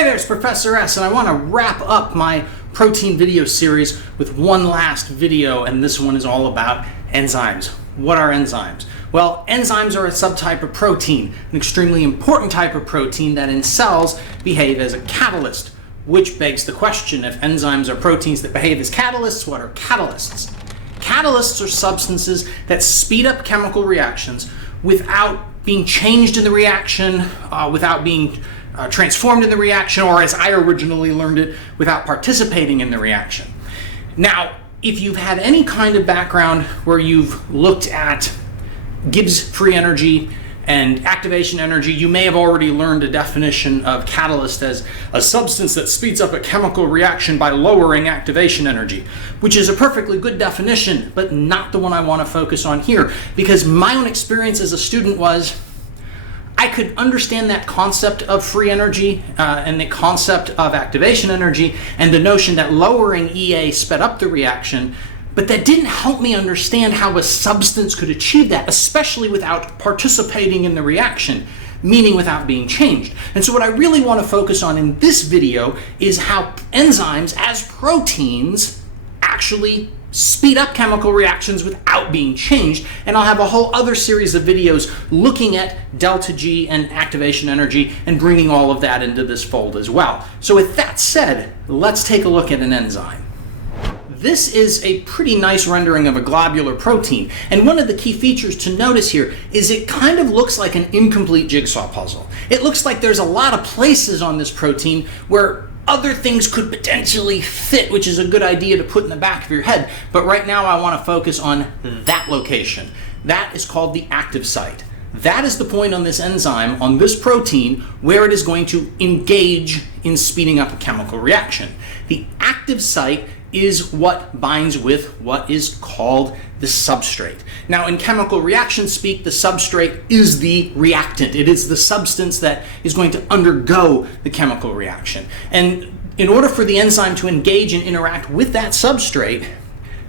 Hey there, it's Professor S, and I want to wrap up my protein video series with one last video, and this one is all about enzymes. What are enzymes? Well, enzymes are a subtype of protein, an extremely important type of protein that in cells behave as a catalyst, which begs the question, if enzymes are proteins that behave as catalysts, what are catalysts? Catalysts are substances that speed up chemical reactions without being changed in the reaction, without being transformed in the reaction, or as I originally learned it, without participating in the reaction. Now, if you've had any kind of background where you've looked at Gibbs free energy and activation energy, you may have already learned a definition of catalyst as a substance that speeds up a chemical reaction by lowering activation energy, which is a perfectly good definition, but not the one I want to focus on here, because my own experience as a student was I could understand that concept of free energy and the concept of activation energy and the notion that lowering EA sped up the reaction, but that didn't help me understand how a substance could achieve that, especially without participating in the reaction, meaning without being changed. And so what I really want to focus on in this video is how enzymes as proteins actually speed up chemical reactions without being changed, and I'll have a whole other series of videos looking at delta G and activation energy and bringing all of that into this fold as well. So with that said, let's take a look at an enzyme. This is a pretty nice rendering of a globular protein, and one of the key features to notice here is it kind of looks like an incomplete jigsaw puzzle. It looks like there's a lot of places on this protein where other things could potentially fit, which is a good idea to put in the back of your head. But right now I want to focus on that location. That is called the active site. That is the point on this enzyme, on this protein, where it is going to engage in speeding up a chemical reaction. The active site is what binds with what is called the substrate. Now, in chemical reaction speak, the substrate is the reactant. It is the substance that is going to undergo the chemical reaction. And in order for the enzyme to engage and interact with that substrate,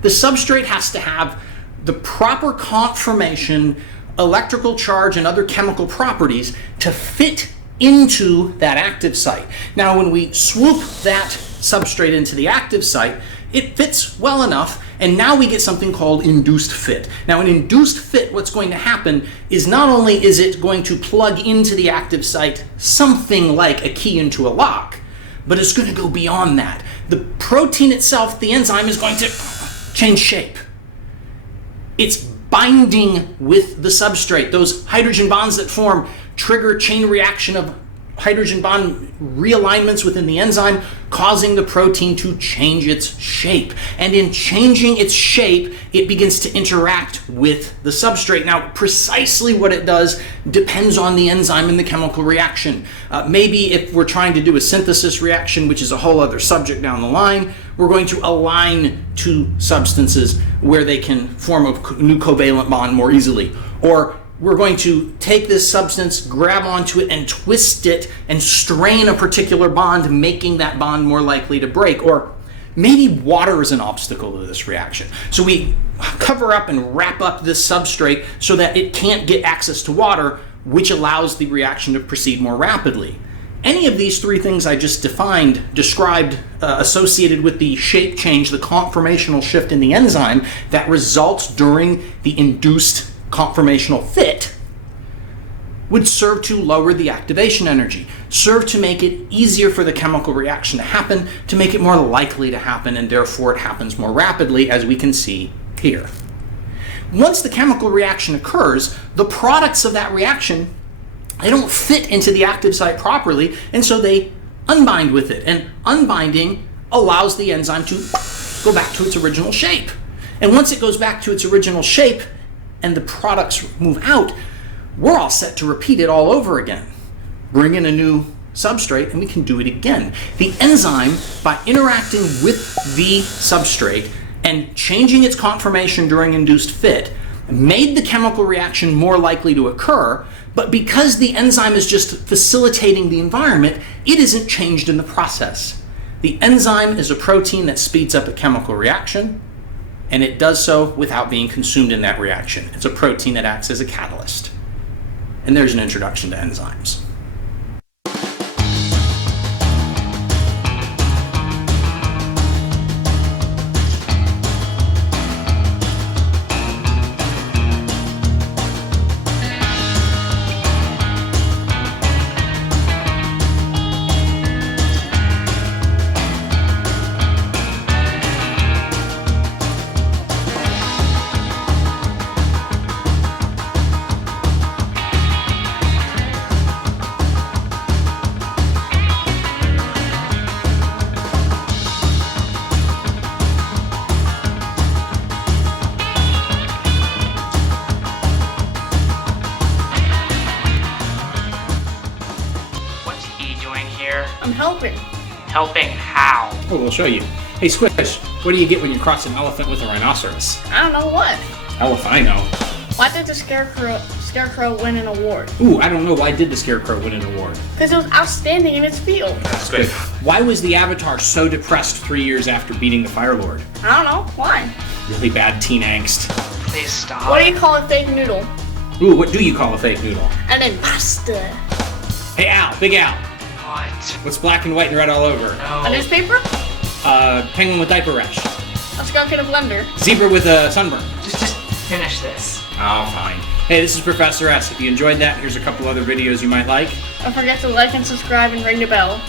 the substrate has to have the proper conformation, electrical charge, and other chemical properties to fit into that active site. Now, when we swoop that substrate into the active site, it fits well enough, and now we get something called induced fit. Now, in induced fit, what's going to happen is not only is it going to plug into the active site something like a key into a lock, but it's going to go beyond that. The protein itself, the enzyme, is going to change shape. It's binding with the substrate. Those hydrogen bonds that form trigger chain reaction of hydrogen bond realignments within the enzyme, causing the protein to change its shape. And in changing its shape, it begins to interact with the substrate. Now, precisely what it does depends on the enzyme and the chemical reaction. Maybe if we're trying to do a synthesis reaction, which is a whole other subject down the line, we're going to align two substances where they can form a new covalent bond more easily. Or we're going to take this substance, grab onto it, and twist it and strain a particular bond, making that bond more likely to break. Or maybe water is an obstacle to this reaction. So we cover up and wrap up this substrate so that it can't get access to water, which allows the reaction to proceed more rapidly. Any of these three things I just described, associated with the shape change, the conformational shift in the enzyme that results during the induced conformational fit, would serve to lower the activation energy, serve to make it easier for the chemical reaction to happen, to make it more likely to happen, and therefore it happens more rapidly, as we can see here. Once the chemical reaction occurs, the products of that reaction, they don't fit into the active site properly, and so they unbind with it. And unbinding allows the enzyme to go back to its original shape. And once it goes back to its original shape, and the products move out, we're all set to repeat it all over again. Bring in a new substrate and we can do it again. The enzyme, by interacting with the substrate and changing its conformation during induced fit, made the chemical reaction more likely to occur, but because the enzyme is just facilitating the environment, it isn't changed in the process. The enzyme is a protein that speeds up a chemical reaction, and it does so without being consumed in that reaction. It's a protein that acts as a catalyst. And there's an introduction to enzymes. helping. Helping how? Oh, we'll show you. Hey, Squish, what do you get when you cross an elephant with a rhinoceros? I don't know what. Hell if I know. Why did the Scarecrow win an award? Ooh, I don't know. Why did the Scarecrow win an award? Because it was outstanding in its field. That's good. Why was the Avatar so depressed 3 years after beating the Fire Lord? I don't know. Why? Really bad teen angst. Please stop. What do you call a fake noodle? Ooh, what do you call a fake noodle? An impasta. Hey, Al, Big Al. What? What's black and white and red all over? No. A newspaper? Penguin with diaper rash. A skunk in a blender. Zebra with a sunburn. Just finish this. Oh, fine. Hey, this is Professor S. If you enjoyed that, here's a couple other videos you might like. Don't forget to like and subscribe and ring the bell.